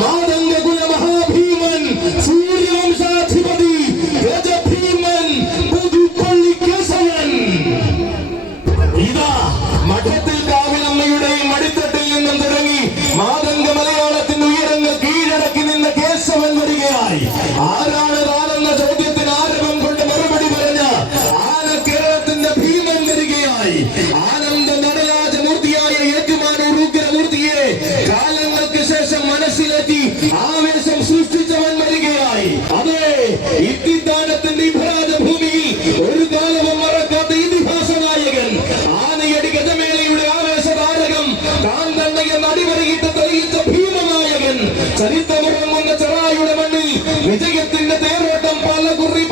മാതംഗകുല മഹാഭീമൻ സൂര്യവംശാധിപതി ഗജഭീമൻ പുതുപ്പള്ളി കേശവൻ. ഇതാ മഠത്തിൽ കാവിലമ്മയുടെയും അടിത്തട്ടിൽ നിന്നും തുടങ്ങി മാതംഗ മലയാളത്തിന്റെ ഉയരങ്ങൾ കീഴടക്കി നിന്ന കേശവൻ വരികയായി. ആരാണ് താനെന്ന ചോദ്യത്തിന് ആരവം കൊണ്ട് മറുപടി പറഞ്ഞ ആന കേരളത്തിന്റെ ഭീമൻ വരികയായി. ആനന്ദ നടരാജമൂർത്തിയായ ഏറ്റുമാനൂർ ഉഗ്രമൂർത്തിയെ കാലങ്ങൾക്ക് ശേഷം മനസ്സിലെത്തി ആവേശം സൃഷ്ടിച്ചവൻ വരികയായി. അതെ, ഇത്തിത്താനത്തിന്റെ ഭൂമിയിൽ ഒരു കാലവും മറക്കാത്ത ഇതിഹാസ നായകൻ, ആനയടി ഗജമേളയുടെ ആവേശതാരകം, താൻ തന്നെ നടിവരയിട്ട് തെളിയിച്ച ഭീമനായകൻ, ചരിത്രമുറങ്ങുന്ന ചെറായുടെ മണ്ണിൽ വിജയത്തിന്റെ തേരോട്ടം പല കുറി